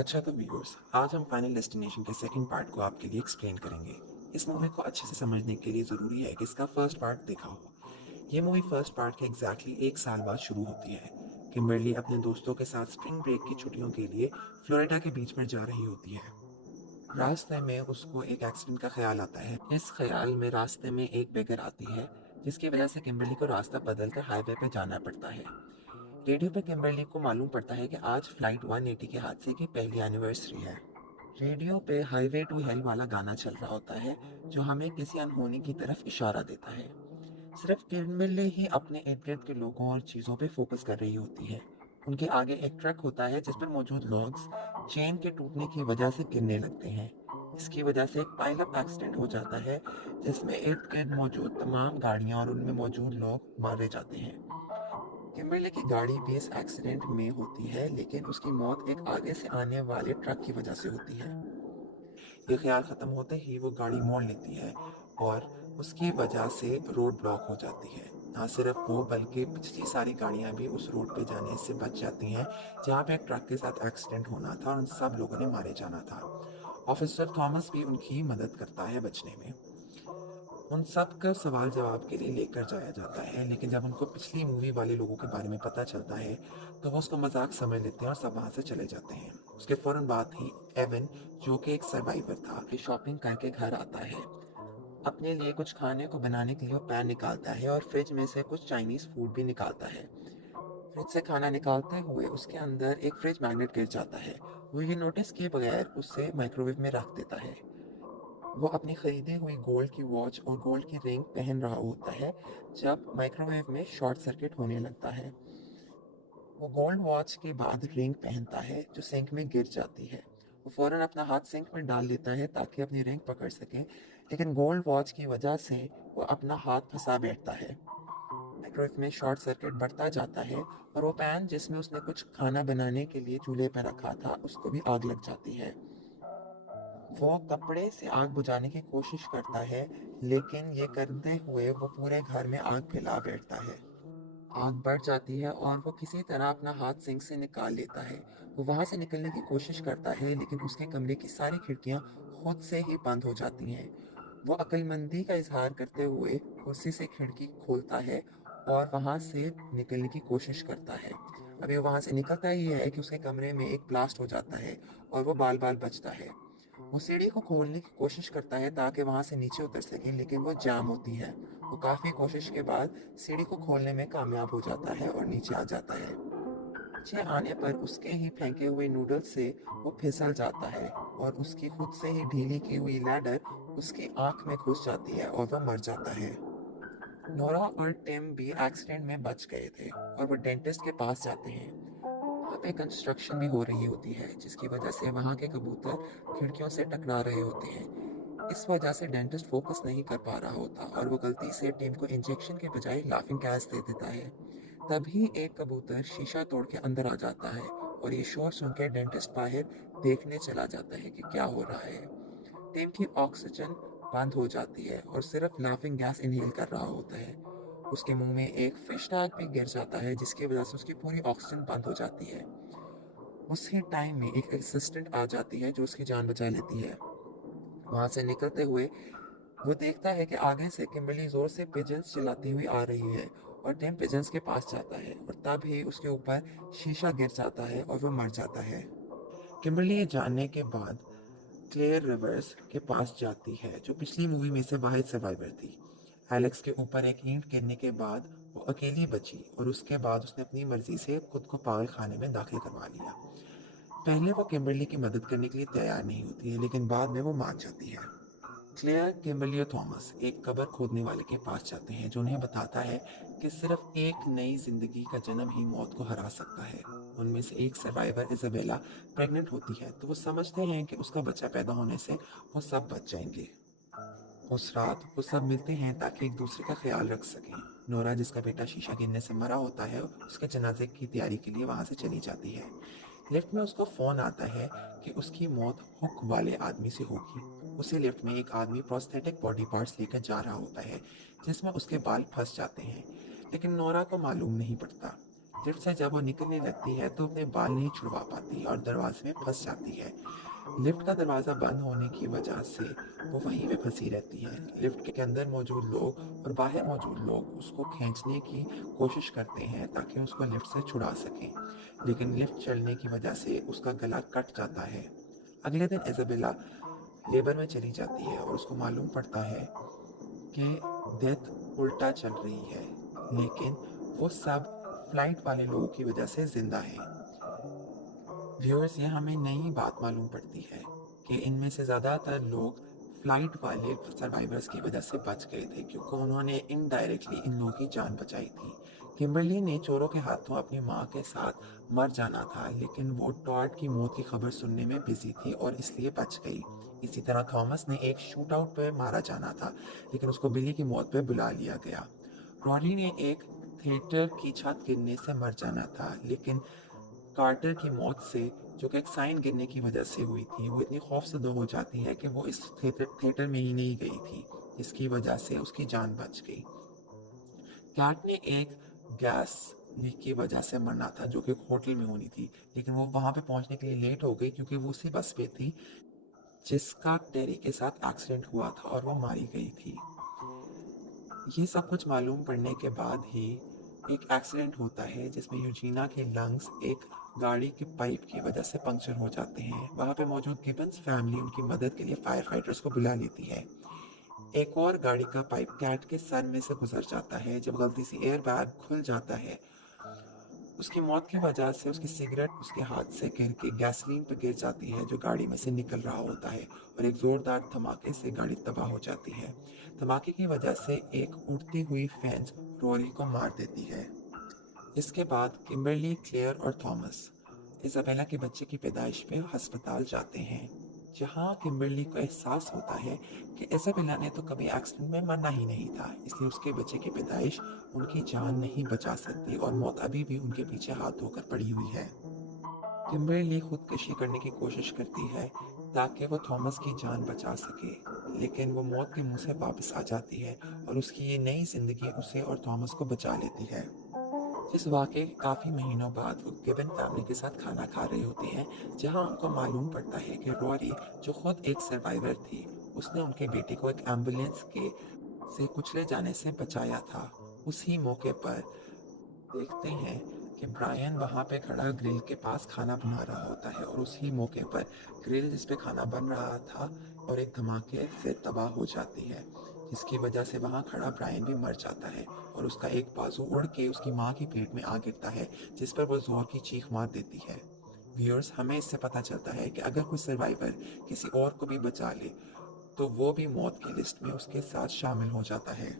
अच्छा तो व्यूअर्स, आज हम फाइनल डेस्टिनेशन के सेकंड पार्ट को आपके लिए एक्सप्लेन करेंगे। इस मूवी को अच्छे से समझने के लिए ज़रूरी है कि इसका फर्स्ट पार्ट देखा हो। ये मूवी फर्स्ट पार्ट के एग्जैक्टली एक साल बाद शुरू होती है। किम्बरली अपने दोस्तों के साथ स्प्रिंग ब्रेक की छुट्टियों के लिए फ्लोरिडा के बीच पर जा रही होती है। रास्ते में उसको एक एक्सीडेंट का ख्याल आता है। इस ख्याल में रास्ते में एक बेकर आती है, जिसकी वजह से किम्बरली को रास्ता बदलकर हाईवे पे जाना पड़ता है। रेडियो पे किम्बरली को मालूम पड़ता है कि आज फ्लाइट 180 के हादसे की पहली एनिवर्सरी है। रेडियो पे हाईवे टू हेल वाला गाना चल रहा होता है, जो हमें किसी अनहोनी की तरफ इशारा देता है। सिर्फ किम्बरली ही अपने इर्द गिर्द के लोगों और चीज़ों पे फोकस कर रही होती है। उनके आगे एक ट्रक होता है जिस पर मौजूद लॉग्स चेन के टूटने की वजह से गिरने लगते हैं। इसकी वजह से एक पाइलअप एक्सीडेंट हो जाता है, जिसमें इर्द गिर्द मौजूद तमाम गाड़ियां और उनमें मौजूद लोग मारे जाते हैं। किम्बरले की गाड़ी भी इस एक्सीडेंट में होती है, लेकिन उसकी मौत एक आगे से आने वाले ट्रक की वजह से होती है। ये ख्याल ख़त्म होते ही वो गाड़ी मोड़ लेती है और उसकी वजह से रोड ब्लॉक हो जाती है। ना सिर्फ वो बल्कि पिछली सारी गाड़ियां भी उस रोड पे जाने से बच जाती हैं जहाँ पे एक ट्रक के साथ एक्सीडेंट होना था और उन सब लोगों ने मारे जाना था। ऑफिसर थॉमस भी उनकी मदद करता है बचने में। उन सब का सवाल जवाब के लिए लेकर जाया जाता है, लेकिन जब उनको पिछली मूवी वाले लोगों के बारे में पता चलता है तो वो उसको मजाक समझ लेते हैं और सब वहाँ से चले जाते हैं। उसके फौरन बाद ही एवन, जो कि एक सर्वाइवर था, शॉपिंग करके घर आता है। अपने लिए कुछ खाने को बनाने के लिए वो पैन निकालता है और फ्रिज में से कुछ चाइनीज फूड भी निकालता है। फ्रिज से खाना निकालते हुए उसके अंदर एक फ्रिज मैग्नेट गिर जाता है। वो ये नोटिस किए बगैर उसे माइक्रोवेव में रख देता है। वो अपनी खरीदी हुई गोल्ड की वॉच और गोल्ड की रिंग पहन रहा होता है जब माइक्रोवेव में शॉर्ट सर्किट होने लगता है। वो गोल्ड वॉच के बाद रिंग पहनता है जो सिंक में गिर जाती है। वो फौरन अपना हाथ सिंक में डाल लेता है ताकि अपनी रिंग पकड़ सके, लेकिन गोल्ड वॉच की वजह से वो अपना हाथ फंसा बैठता है। माइक्रोवेव में शॉर्ट सर्किट बढ़ता जाता है और वो पैन जिसमें उसने कुछ खाना बनाने के लिए चूल्हे पर रखा था उसको भी आग लग जाती है। वो कपड़े से आग बुझाने की कोशिश करता है, लेकिन ये करते हुए वो पूरे घर में आग फैला बैठता है। आग बढ़ जाती है और वो किसी तरह अपना हाथ सिंक से निकाल लेता है। वो वहां से निकलने की कोशिश करता है, लेकिन उसके कमरे की सारी खिड़कियां खुद से ही बंद हो जाती हैं। वो अक्लमंदी का इजहार करते हुए कुर्सी से खिड़की खोलता है और वहां से निकलने की कोशिश करता है। अभी वो वहां से निकलता ही है कि उसके कमरे में एक ब्लास्ट हो जाता है और वो बाल बाल बचता है। वो सीढ़ी को खोलने की कोशिश करता है ताकि वहां से नीचे उतर सके, लेकिन वो जाम होती है। वो काफी कोशिश के बाद सीढ़ी को खोलने में कामयाब हो जाता है और नीचे आ जाता है। नीचे आने पर उसके ही फेंके हुए नूडल्स से वो फिसल जाता है और उसकी खुद से ही ढीली की हुई लैडर उसकी आंख में घुस जाती है और वो मर जाता है। नोरा और टिम भी एक्सीडेंट में बच गए थे और वो डेंटिस्ट के पास जाते हैं। वहाँ पे कंस्ट्रक्शन भी हो रही होती है, जिसकी वजह से वहाँ के कबूतर खिड़कियों से टकरा रहे होते हैं। इस वजह से डेंटिस्ट फोकस नहीं कर पा रहा होता और वो गलती से टीम को इंजेक्शन के बजाय लाफिंग गैस दे देता है। तभी एक कबूतर शीशा तोड़ के अंदर आ जाता है और ये शोर सुनकर डेंटिस्ट बाहर देखने चला जाता है कि क्या हो रहा है। टीम की ऑक्सीजन बंद हो जाती है और सिर्फ लाफिंग गैस इनहेल कर रहा होता है। उसके मुंह में एक फिश टैग भी गिर जाता है, जिसकी वजह से उसकी पूरी ऑक्सीजन बंद हो जाती है। उसी टाइम में एक असिस्टेंट आ जाती है जो उसकी जान बचा लेती है। वहां से निकलते हुए वो देखता है कि आगे से किम्बरली जोर से पिजन्स चिल्लाती हुई आ रही है और टिम पिजन्स के पास जाता है और तब ही उसके ऊपर शीशा गिर जाता है और वो मर जाता है। किम्बरली ये जानने के बाद क्लेयर रिवर्स के पास जाती है, जो पिछली मूवी में से वाहिद सर्वाइवर थी। एलेक्स के ऊपर एक ईंट गिरने के बाद वो अकेली बची और उसके बाद उसने अपनी मर्जी से खुद को पागल खाने में दाखिल करवा लिया। पहले वो किम्बरली की मदद करने के लिए तैयार नहीं होती है, लेकिन बाद में वो मान जाती है। क्लेयर, किम्बरली और थॉमस एक कब्र खोदने वाले के पास जाते हैं, जो उन्हें बताता है कि सिर्फ एक नई जिंदगी का जन्म ही मौत को हरा सकता है। उनमें से एक सर्वाइवर इजाबेला प्रेग्नेंट होती है, तो वो समझते हैं कि उसका बच्चा पैदा होने से वो सब बच जाएंगे। उस रात वो सब मिलते हैं ताकि एक दूसरे का ख्याल रख सकें। नोरा, जिसका बेटा शीशा गिरने से मरा होता है, उसके जनाजे की तैयारी के लिए वहां से चली जाती है। लिफ्ट में उसको फोन आता है कि उसकी मौत हुक वाले आदमी से होगी। उसी लिफ्ट में एक आदमी प्रोस्थेटिक बॉडी पार्ट्स लेकर जा रहा होता है, जिसमें उसके बाल फंस जाते हैं, लेकिन नोरा को मालूम नहीं पड़ता। लिफ्ट से जब वो निकलने लगती है तो अपने बाल नहीं छुड़वा पाती और दरवाजे में फंस जाती है। लिफ्ट का दरवाज़ा बंद होने की वजह से वो वहीं पे फंसी रहती है। लिफ्ट के अंदर मौजूद लोग और बाहर मौजूद लोग उसको खींचने की कोशिश करते हैं ताकि उसको लिफ्ट से छुड़ा सकें, लेकिन लिफ्ट चलने की वजह से उसका गला कट जाता है। अगले दिन इज़ाबेला लेबर में चली जाती है और उसको मालूम पड़ता है कि डेथ उल्टा चल रही है, लेकिन वो सब फ्लाइट वाले लोगों की वजह से ज़िंदा है। व्यूअर्स, ये हमें नई बात मालूम पड़ती है कि इनमें से ज़्यादातर लोग फ्लाइट वाले सर्वाइवर्स की वजह से बच गए थे, क्योंकि उन्होंने इनडायरेक्टली इन लोगों की जान बचाई थी। किम्बरली ने चोरों के हाथों अपनी माँ के साथ मर जाना था, लेकिन वो टॉड की मौत की खबर सुनने में बिजी थी और इसलिए बच गई। इसी तरह थॉमस ने एक शूट आउट पर मारा जाना था, लेकिन उसको बिली की मौत पर बुला लिया गया। रॉडी ने एक थिएटर की छत गिरने से मर जाना था, लेकिन कार्टर की मौत से, जो कि एक साइन गिरने की वजह से हुई थी, वो इतनी खौफजदा हो जाती है कि वो इस थिएटर में ही नहीं गई थी, जिसकी वजह से उसकी जान बच गई। कैट ने एक गैस लीक की वजह से मरना था, जो कि एक होटल में होनी थी, लेकिन वो वहां पे पहुंचने के लिए लेट हो गई क्योंकि वो उसी बस पे थी जिसका टेरी के साथ एक्सीडेंट हुआ था और वो मारी गई थी। ये सब कुछ मालूम पड़ने के बाद ही एक एक्सीडेंट होता है जिसमें यूजीना के लंग्स एक गाड़ी के पाइप की वजह से पंक्चर हो जाते हैं। वहाँ पे मौजूद गिबन्स फैमिली उनकी मदद के लिए फायर फाइटर्स को बुला लेती है। एक और गाड़ी का पाइप कैट के सर में से गुजर जाता है। जब गलती से एयर बैग खुल जाता है, उसकी मौत की वजह से उसकी सिगरेट उसके हाथ से गिर के गैसोलीन पर गिर जाती है जो गाड़ी में से निकल रहा होता है, और एक जोरदार धमाके से गाड़ी तबाह हो जाती है। धमाके की वजह से एक उड़ती हुई फेंस रोरी को मार देती है। इसके बाद किम्बरली, क्लेयर और थॉमस इजाबेला के बच्चे की पैदाइश पे अस्पताल जाते हैं, जहाँ किम्बरली को एहसास होता है कि इजाबेला ने तो कभी एक्सीडेंट में मरना ही नहीं था, इसलिए उसके बच्चे की पैदाइश उनकी जान नहीं बचा सकती और मौत अभी भी उनके पीछे हाथ धोकर पड़ी हुई है। किम्बरली खुदकुशी करने की कोशिश करती है ताकि वो थॉमस की जान बचा सके, लेकिन वो मौत के मुंह से वापस आ जाती है और उसकी ये नई जिंदगी उसे और थॉमस को बचा लेती है। इस वाक़ये के काफ़ी महीनों बाद वो गिबन फैमिली के साथ खाना खा रहे होते हैं, जहाँ उनको मालूम पड़ता है कि रोरी, जो खुद एक सर्वाइवर थी, उसने उनके बेटे को एक एम्बुलेंस के से कुचले जाने से बचाया था। उसी मौके पर देखते हैं कि ब्रायन वहाँ पे खड़ा ग्रिल के पास खाना बना रहा होता है, और उसी मौके पर ग्रिल जिस पे खाना बन रहा था और एक धमाके से तबाह हो जाती है, जिसकी वजह से वहाँ खड़ा ब्रायन भी मर जाता है और उसका एक बाजू उड़ के उसकी माँ की पेट में आ गिरता है, जिस पर वो जोर की चीख मार देती है। व्यूअर्स, हमें इससे पता चलता है कि अगर कोई सर्वाइवर किसी और को भी बचा ले, तो वो भी मौत की लिस्ट में उसके साथ शामिल हो जाता है।